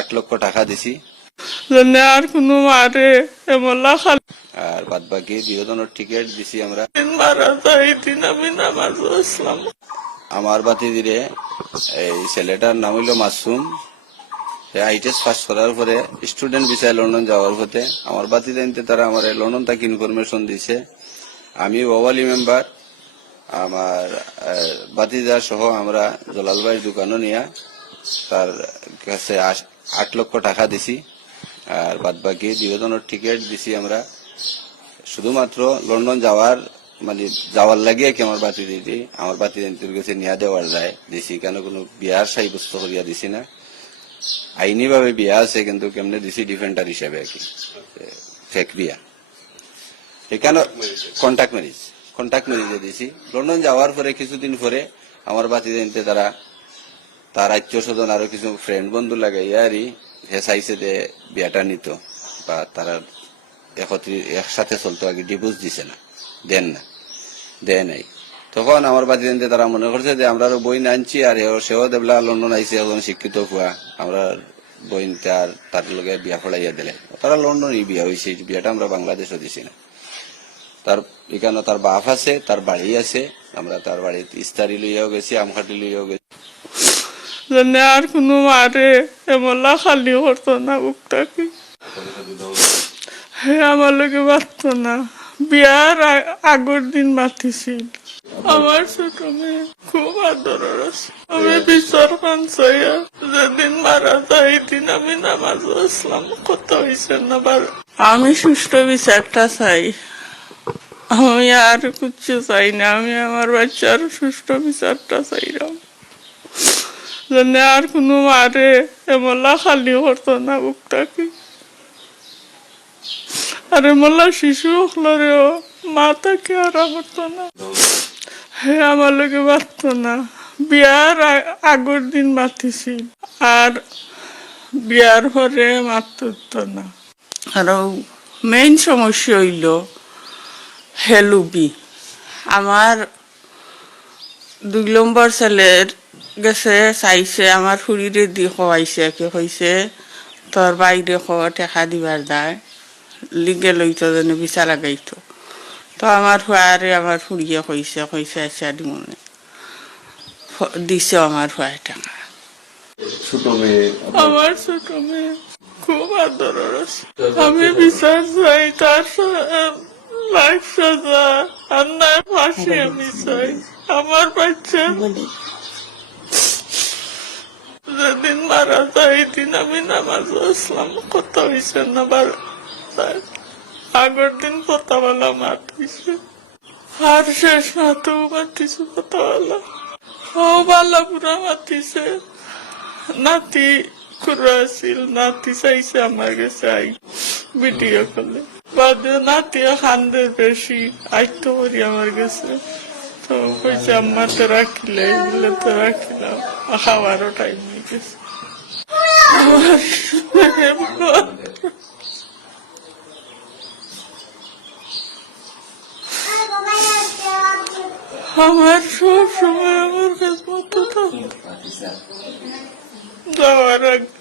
8 লক্ষ টাকা দিছি আর কোনো মারে এমলা খালি আর বাদ বাকি বিনোদনের টিকিট দিছি আমরা। মারা যায় দিন আমি নামাজ আসলাম। আমার বাতি দিলে এই ছেলেটার নাম হইল মাসুম। আইটিএস পাস করার পরে স্টুডেন্ট ভিসায় লন্ডন যাওয়ার পথে আমার বাতি জানতে তারা আমার লন্ডন থেকে ইনফরমেশন দিছে। আমি ওয়ালি মেম্বার আমার বাতিজা সহ আমরা জলাল ভাইয়ের দোকানও নিয়ে তার কাছে 8 লক্ষ টাকা দিছি আর বাদ বাকি বিনোদনের টিকিট দিছি আমরা। শুধুমাত্র লন্ডন যাওয়ার মানে যাওয়ার লাগিয়ে কি আমার বাতি দিদি আমার বাতি জানতির কাছে নিয়ে দেওয়ার যায় দিছি, কেন কোনো বিয়ার সাব্যস্ত করিয়া দিছি না। আইনি ভাবে বিয়া আছে কিন্তু কেমনে দিছি ডিফেন্ডার হিসেবে আর কি, ফেক বিয়া। এখানে কন্ট্যাক্ট ম্যারেজে দিছি। লন্ডন যাওয়ার পরে কিছুদিন পরে আমার বাতি জানতে তারা তার আত্মীয় স্বজন আরো কিছু ফ্রেন্ড বন্ধু লাগাইয়া আরই হে চাইছে যে বিয়াটা নিত বা তারা একসাথে চলতো, আগে ডিভোর্স দিছে না, দেয় নাই। তখন আমার বাতি জানতে তারা মনে করছে যে আমরা বই আনছি আর সেও দেবলা লন্ডন আইসে একজন শিক্ষিত হওয়া, আমরা বই তার লগে বিয়া ফড়াইয়া দিলে তারা লন্ডনই বিয়া হয়েছে, বিয়াটা আমরা বাংলাদেশও দিছি না। তার এখানে তার বাপ আছে, তার বাড়ি আছে, আমরা তার বাড়িতে ইস্তারি লইয়াও গেছি, আমখাটি লইয়াও গেছি। আর কোনো মারে এমলা খালি করতো না বুকটাকে, আমার লোকে বাঁচত না। বিয়ার আগের দিন মাতিছিল। আমার ছোট মেয়ে খুব আদরের আছে। আমি বিচার খান চাইয়া যেদিন মারা যায় দিন আমি নামাজ আসলাম, কত হয়েছে না বার। আমি সুষ্ঠু বিচারটা চাই, আমি আর কিছু চাই না। আমি আমার বাচ্চার সুষ্ঠু বিচারটা চাইলাম, আর কোনো মারে এমলা খালি করতো না বুকটাকে। আর এমলা শিশু হলেও মা তাকে আরাম করতো না, আমার লোকে বাঁচত না। বিয়ার আগের দিন মাতিছিল আর বিয়ার পরে মাতত না। আর মেইন সমস্যা হইল হেলুবি। আমার 2 নম্বর ছেলের গেছে চাইছে, আমার খুড়িরে দি খোয়াইছে, কি হয়েছে তোর বাইরে খোয়া টেকা দিবার দায় লিগেল হইতো যেন বিচা লাগাইতো। তো আমার হুয়ারে আমার খুড়িয়ে কইছে আচ্ছা দিমনে দিছে আমার হুয়ার টাকা। আমার ছোট মেয়ে খুব আদরের আছে। আমি বিচার চাই, তার লাইফ সাজা আর না ফাঁসি আমি চাই। আমার বাচ্চা যেদিন মারা যায় দিন আমি নামাজ আসলাম, কত হয়েছে না বার। আগের দিন পতাওয়ালা মাতিছে আর শেষ মাতেও মাতিছে পতাওয়ালা, ও বালা পুরা মাতিছে। নাতি খুড়া আছিল, নাতি চাইছে আমার কাছে আই ভিডিও কলে, বাদে নাতিও খান্দে বেশি আইতো করি আমার কাছে। তো কইছে আম্মা তো রাখিলে, এগুলো তো রাখিলাম, খাওয়ারও টাইম হয়ে গেছে। আমার সব সময় আমার কাছে মতো যাওয়ার আগে